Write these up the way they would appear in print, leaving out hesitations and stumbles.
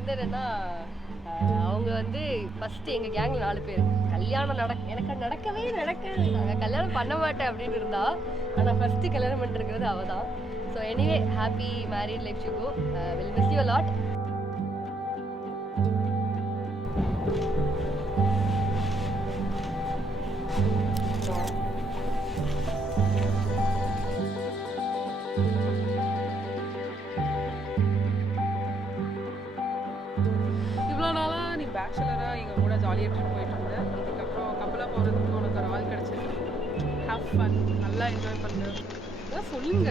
வந்து என்னன்னா அவங்க வந்து ஃபர்ஸ்ட் எங்க கேங்ல 4 பேர் கல்யாணம் எனக்கு நடக்கவே நடக்காது, நாங்கள் கல்யாணம் பண்ண மாட்டேன் அப்படின்னு இருந்தா, ஆனால் ஃபர்ஸ்ட் கல்யாணம் பண்ணிருக்கிறது அவ தான். So anyway happy married life to go, will miss you lot. பேச்சுலராக எங்கள் கூட ஜாலியாக ட்ரிப் போயிட்டு இருந்தேன். இதுக்கப்புறம் கப்பலாக போகிறதுக்கு உனக்கு ஒரு ஆள் கிடச்சிருக்கு. ஹேவ் ஃபன், நல்லா என்ஜாய் பண்ணு. அதான் சொல்லுங்க.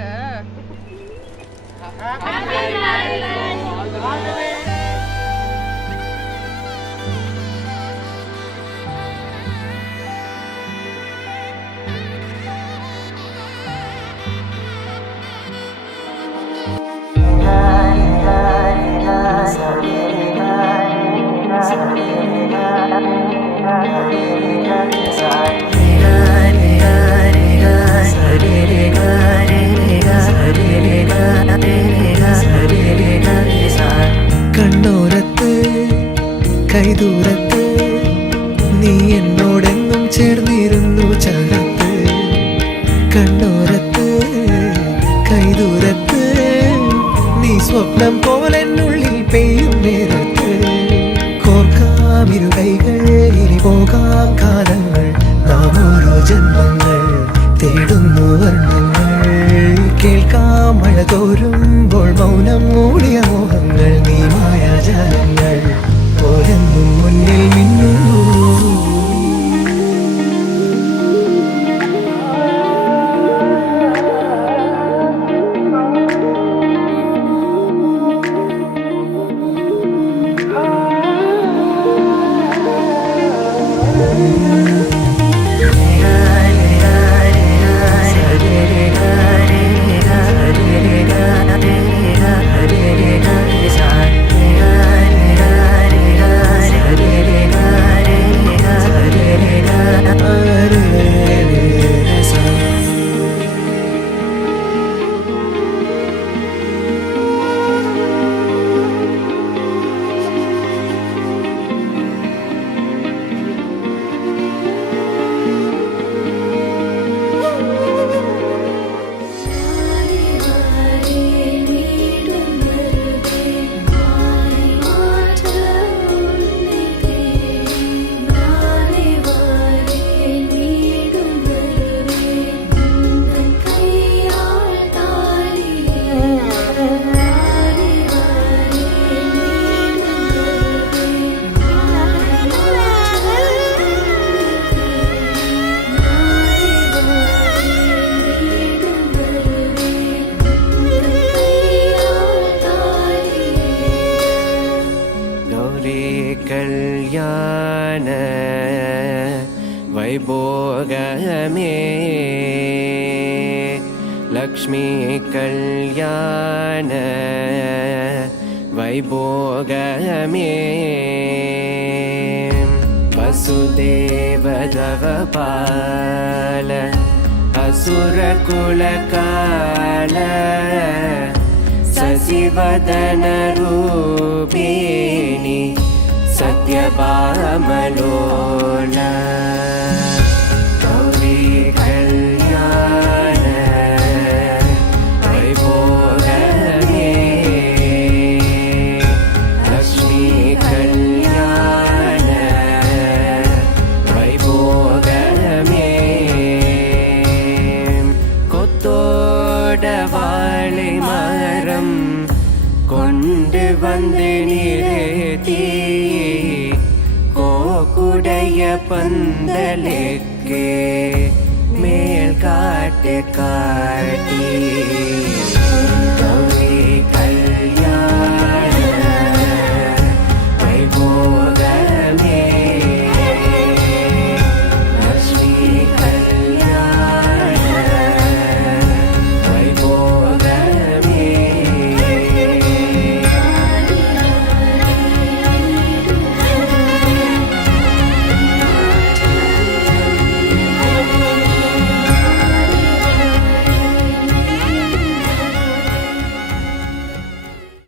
കണ്ണോരത്ത് കൈദൂരത്ത് നീ എന്നോടെന്നും ചേർന്നിരുന്നു ചാരത്ത്. കണ്ണോരത്ത് കൈദൂരത്ത് നീ സ്വപ്നം പോലെന്നുള്ളിൽ പെയ്യും നേരത്ത്. കോർക്കാം ഇരു കൈകൾ, ഇനി പോകാം കാലങ്ങൾ, നാം ഓരോ ജന്മങ്ങൾ തേടുന്നു വർണ്ണങ്ങൾ. കേൾക്കാം മഴ തോരുമ്പോൾ മൗനം മൂടിയ മോഹങ്ങൾ, നീ മായാജാലങ്ങൾ പോലെന്നും മുന്നിൽ മിന്നുന്നു. கல்யாண வைபோகமே லக்ஷ்மி கல்யாண வைபோகமே வசுதேவ ஜவபால அசுர குலகால சசிவதன ரூபிணி சத்யபாமலோல கௌரி கல்யாண வைபோகமே லக்ஷ்மி கல்யாண வைபோகமே கொத்தோட வாழை மரம் கொண்டு வந்து நிறுத்தி கோக்குடைய பந்தலுக்கு மேல் காட்டு காட்டி